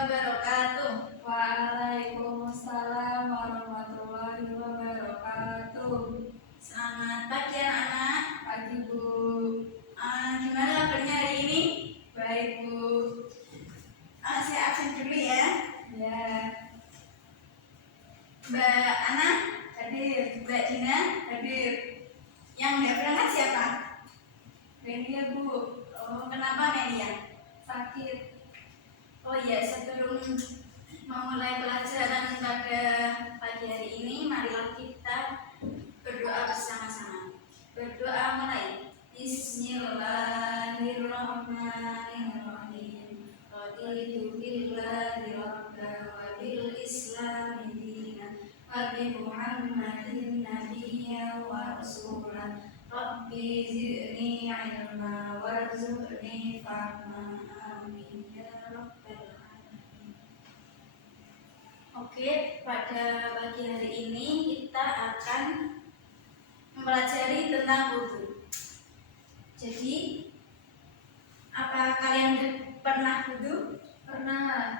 wabarakatuh. Waalaikumsalam warahmatullahi wabarakatuh. Selamat pagi anak-anak. Pagi Bu. Gimana kabarnya hari ini? Baik Bu. Saya absen dulu ya. Ya. Mbak Ana Hadir. Mbak Dina Hadir. Yang nggak berangkat siapa? Melia Bu. Oh, kenapa Melia? Sakit. Oh ya, sebelum memulai pelajaran pada pagi hari ini, marilah kita berdoa bersama-sama. Berdoa mulai. Bismillahirrahmanirrahim. Raditu billahi rabba wa bil islami dinan wa bi Muhammadin nabiyyan wa rasulan. Rabbi zidni ilma warzuqni fahma. Amin ya rabbal alamin. Oke, pada pagi hari ini kita akan mempelajari tentang wudu. Jadi, apa kalian pernah wudu? Pernah.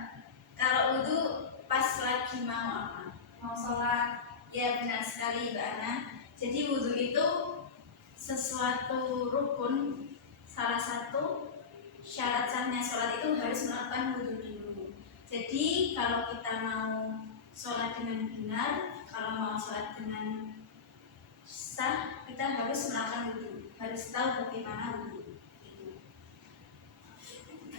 Kalau wudu pas lagi mau apa? Mau sholat. Ya, benar sekali Mbak Ana. Jadi wudu itu sesuatu rukun, salah satu syarat sahnya sholat itu harus melakukan wudu dulu. Jadi kalau kita mau sholat dengan benar, kalau mau sholat dengan sah, kita harus melakukan wudu, harus tahu bagaimana wudu itu.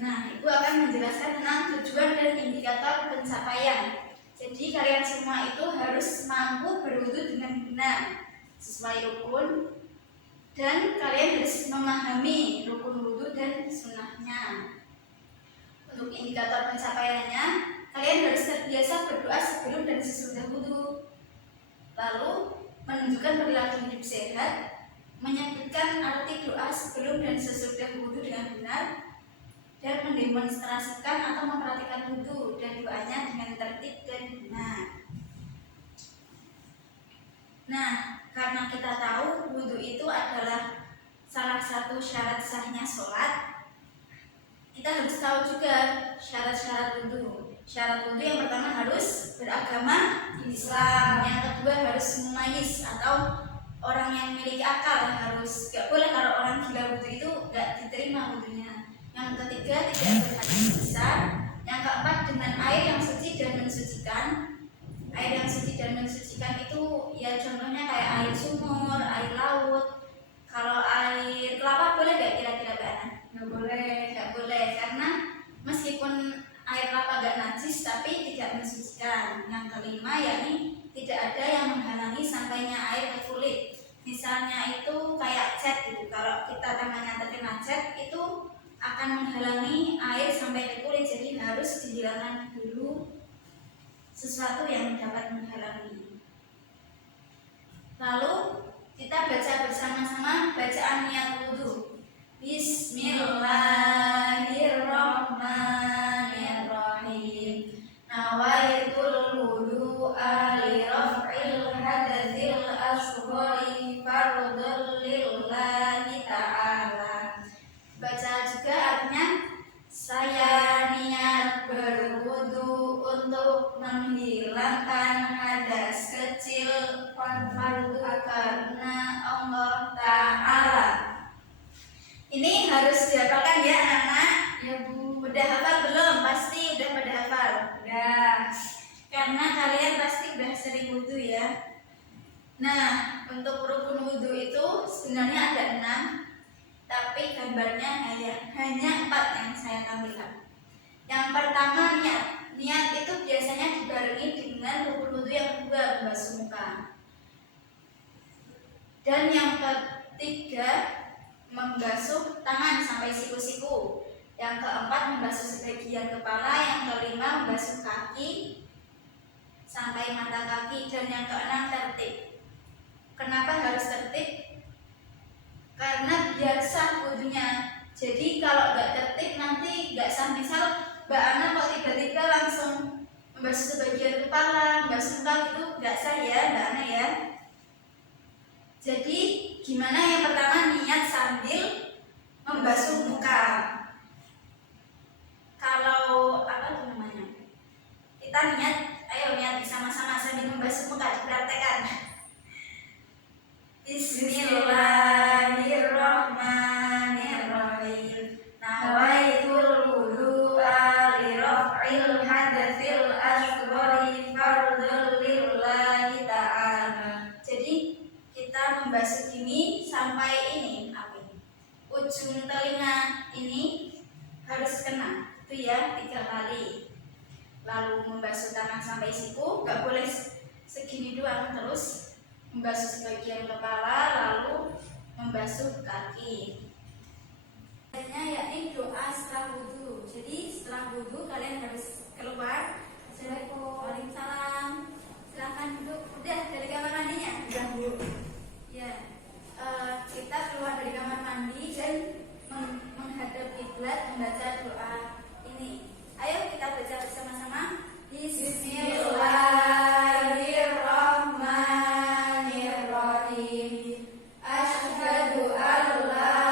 Nah, Ibu akan menjelaskan tentang tujuan dan indikator pencapaian. Jadi kalian semua itu harus mampu berwudu dengan benar sesuai rukun, dan kalian harus memahami rukun wudu dan sunnahnya. Untuk indikator pencapaiannya, kalian harus terbiasa berdoa sebelum dan sesudah wudu. Lalu menunjukkan perilaku hidup sehat, menyebutkan arti doa sebelum dan sesudah wudu dengan benar, dan mendemonstrasikan atau memperhatikan wudu dan doanya dengan tertib dan benar. Nah, karena kita tahu wudu itu adalah salah satu syarat sahnya sholat, kita harus tahu juga syarat-syarat wudu. Syarat wudu yang pertama harus beragama Islam, yang kedua harus mumayyiz atau orang yang memiliki akal, harus gak boleh kalau orang gila wudu itu gak diterima wudunya. Yang ketiga tidak berhadas besar, yang keempat dengan air yang suci dan mensucikan. Air yang suci dan mensucikan itu ya contohnya kayak air sumur, air laut. Kalau air kelapa boleh gak kira-kira Mbak Ana? Nggak boleh. Gak boleh, karena meskipun air kelapa gak najis tapi tidak mensucikan. Yang kelima yakni tidak ada yang menghalangi sampainya air ke kulit. Misalnya itu kayak cat gitu, kalau kita tangannya terkena cat itu akan menghalangi air sampai ke kulit, jadi harus dihilangkan dulu sesuatu yang dapat menghalangi. Lalu kita baca bersama-sama bacaan niat wudu. Bismillahirrahmanirrahim. Nawaitul wudu'a li raf'il hadatsil asghari fardhul lillahi ta'ala. Baca juga artinya, saya niat berwudu untuk menghilangkan hadas kecil fardu karena Allah Ta'ala. Ini harus dihafalkan ya anak-anak. Ya Bu. Udah hafal belum? Pasti udah pada hafal. Udah. Karena kalian pasti udah sering wudu ya. Nah, untuk rukun wudu itu sebenarnya ada 6, tapi gambarnya hanya 4 yang saya tampilkan. Yang pertama niat. Niat itu biasanya dibarengi dengan rukun wudu yang kedua, membasuh muka. Dan yang ketiga membasuh tangan sampai siku-siku. Yang keempat membasuh sebagian kepala. Yang kelima membasuh kaki sampai mata kaki. Dan yang keenam tertib. Kenapa harus tertib? Karena biar sah wudunya. Jadi kalau nggak tertib nanti nggak sah. Misal Mbak Ana kok tiba-tiba langsung membasuh sebagian kepala, membasuh muka itu nggak sah ya Mbak Ana ya. Jadi gimana? Yang pertama niat sambil membasuh muka. Kalau apa namanya? ujung telinga ini harus kena, itu ya 3 kali. Lalu membasuh tangan sampai siku, nggak boleh segini doang, terus membasuh sebagian kepala, lalu membasuh kaki. Yakni doa setelah wudhu. Jadi setelah wudhu kalian harus keluar. Assalamualaikum, waalaikumsalam. Silahkan duduk. Udah dari kamar mandinya? Udah Bu. Ya, kita keluar dari kamar mandi dan menghadap kiblat membaca doa ini. Ayo kita baca bersama-sama. Bismillahirrahmanirrahim. Asyhadu an la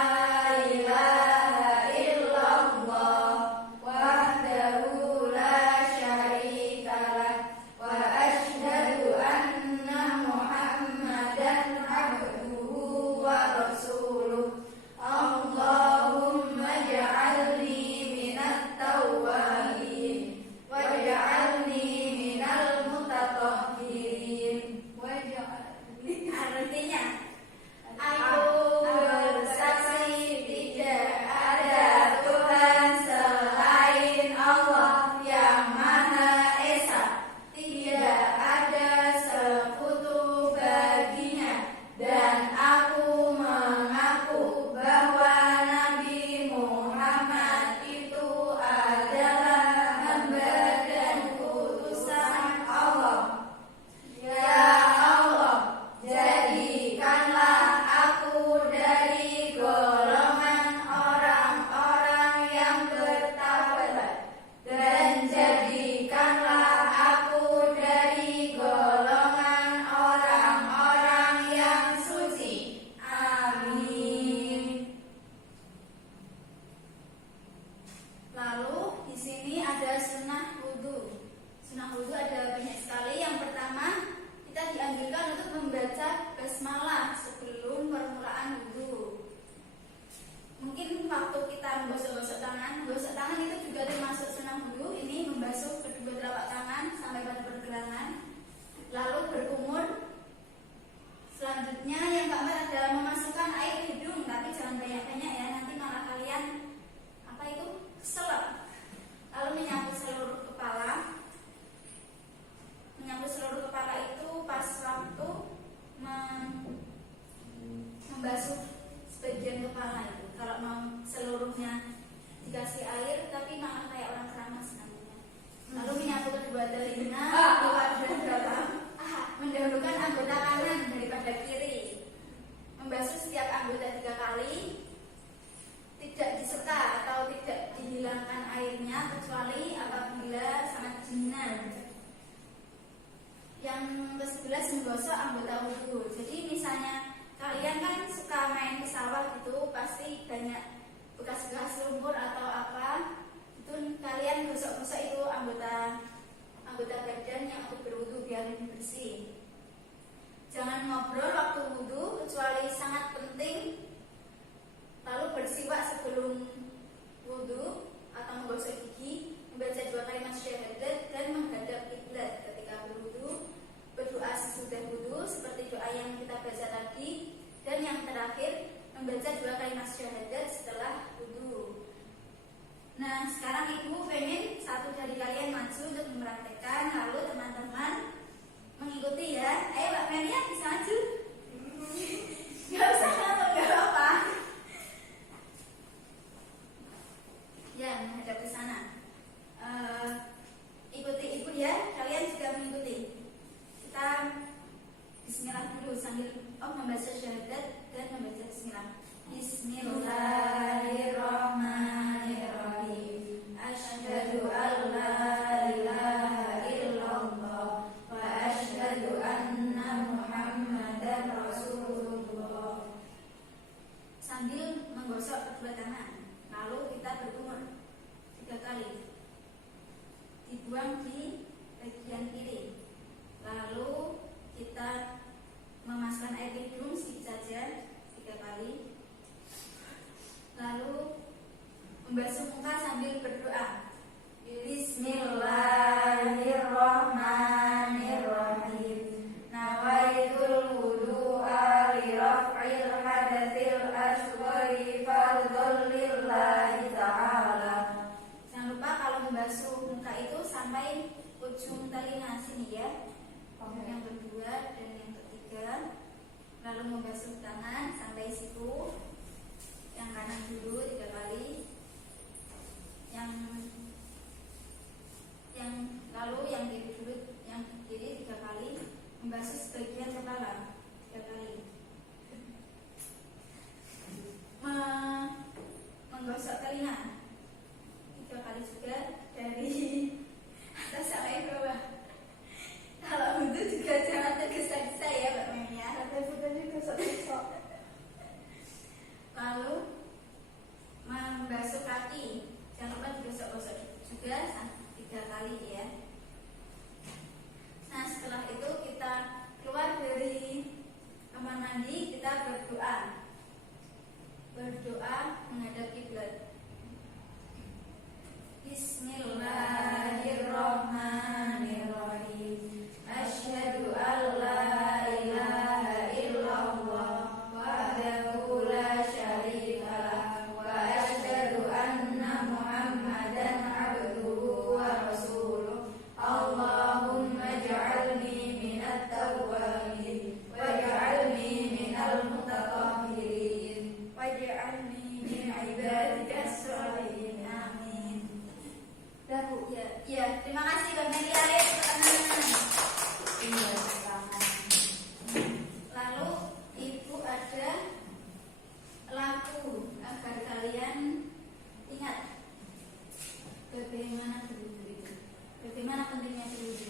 ilaha illallah wahdahu la syarika lah wa asyhadu anna Muhammadan abduhu wa rasuluh. Allahumma ja'alni minat tawwabin waj'alni minal mutatahhirin. Artinya, aku bersaksi tidak ada Tuhan selain Allah yang Maha Esa, tidak ada sekutu baginya, dan aku mengaku bahwa Nabi Muhammad itu adalah hamba dan utusan Allah. Ya Allah, jadikanlah aku dari golongan orang-orang yang bertaubat, dan jadikanlah aku dari golongan orang-orang yang suci. Amin. Lalu di sini ada sunnah wudhu. Sunnah wudhu ada banyak sekali. Yang pertama, kita dianjurkan untuk membaca basmalah sebelum permulaan wudhu. Mungkin waktu kita menggosok tangan itu juga termasuk sunnah wudhu. Ini membasuh kedua telapak tangan sampai pada pergelangan, lalu berkumur. Selanjutnya yang keempat adalah memasukkan air ke hidung, tapi jangan banyak-banyak ya, nanti malah kalian keselak. Lalu menyapu seluruh kepala. Menyapu seluruh kepala itu pas waktu membasuh sebagian kepala itu. Kalau mau seluruhnya dikasih air, tapi malah kayak orang keramas namanya. Lalu menyapu kedua telinga, keluar dan dalam. Mendahulukan anggota kanan daripada kiri. Membasuh setiap anggota 3 kali. Tidak diseka atau tidak dihilangkan airnya kecuali apabila sangat dingin. Yang ke-11 menggosok anggota wudhu. Jadi misalnya kalian kan suka main ke sawah gitu, pasti banyak bekas-bekas lumpur atau apa, itu kalian gosok-gosok itu anggota badan yang untuk berwudhu biar lebih bersih. Jangan ngobrol waktu wudhu kecuali sangat penting. Lalu bersiwak sebelum wudhu atau menggosok gigi, membaca 2 kalimat syahadat dan menghadap kiblat ketika berwudhu, berdoa sesudah wudhu seperti doa yang kita baca tadi, dan yang terakhir membaca 2 kalimat syahadat setelah wudhu. Nah, sekarang ibu pengen satu dari kalian maju untuk mempraktekkan, lalu teman-teman mengikuti ya. Ayo Mbak Mania bisa maju? Gak usah, gak apa-apa. Ya, menghadap ke sana. Ikuti ibu ya, kalian juga mengikuti. Kita bismillah dulu sambil membaca syahadat dan membaca bismillah. Bismillahirrahmanirrahim. Asyhadu an la ilaha illallah wa asyhadu anna Muhammadan rasulullah. Sambil menggosok kedua tangan, lalu kita berkumur 3 kali. Dibuang di bagian kiri. Lalu kita memasukkan air ke hidung sedikit saja 3 kali. Lalu membasuh muka sambil berdoa. Bismillahirrahmanirrahim. Nawaitul wudu'a li raf'il hadatsil asghari fal sampai ujung telinga sini ya. Yang kedua dan yang ketiga. Lalu membasuh tangan sampai siku. Yang kanan dulu 3 kali. Lalu yang kiri dulu, yang kiri 3 kali. Membasuh sebagian kepala 3 kali. Menggosok telinga 3 kali juga dari atas sampai bawah. Kalau wudhu juga jangan tergesa-gesa ya Mbak Memi ya. Lalu membasuh kaki, jangan lupa digosok-gosok juga 3 kali ya. Nah setelah itu kita keluar dari kamar mandi, kita berdoa menghadap kiblat. Bismillahirrahmanirrahim. Asyhadu an la ilaha illallah wahdahu la syarika lah wa asyhadu anna Muhammadan abduhu wa rasuluh. Allahumma ij'alni minat tawwabin waj'alni minal mutatahhirin waj'alni min ibadikas sholihin. Amin. Ya, terima kasih Mbak Meli. Ayo tangan. Lalu Ibu ada lagu agar kalian ingat bagaimana berwudu itu, bagaimana pentingnya berwudu.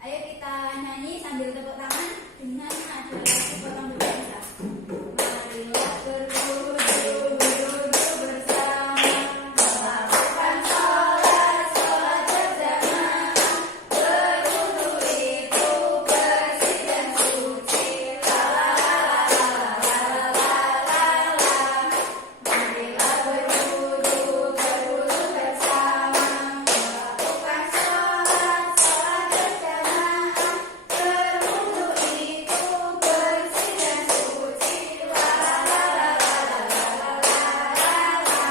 Ayo kita nyanyi sambil tepuk tangan dengan ada lagu potong berdansa. Marilah berwudu bersama, melakukan sholat berjamaah. Berwudu itu bersih dan suci. La la la la la la la la. Marilah berwudu bersama, melakukan sholat berjamaah. Berwudu itu bersih dan suci. La la la la la la la.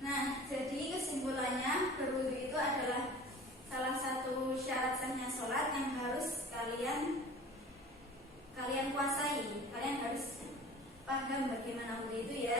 Nah, jadi kesimpulannya berwudu itu adalah salah satu syarat sahnya sholat yang harus kalian kuasai. Kalian harus paham bagaimana wudu itu ya.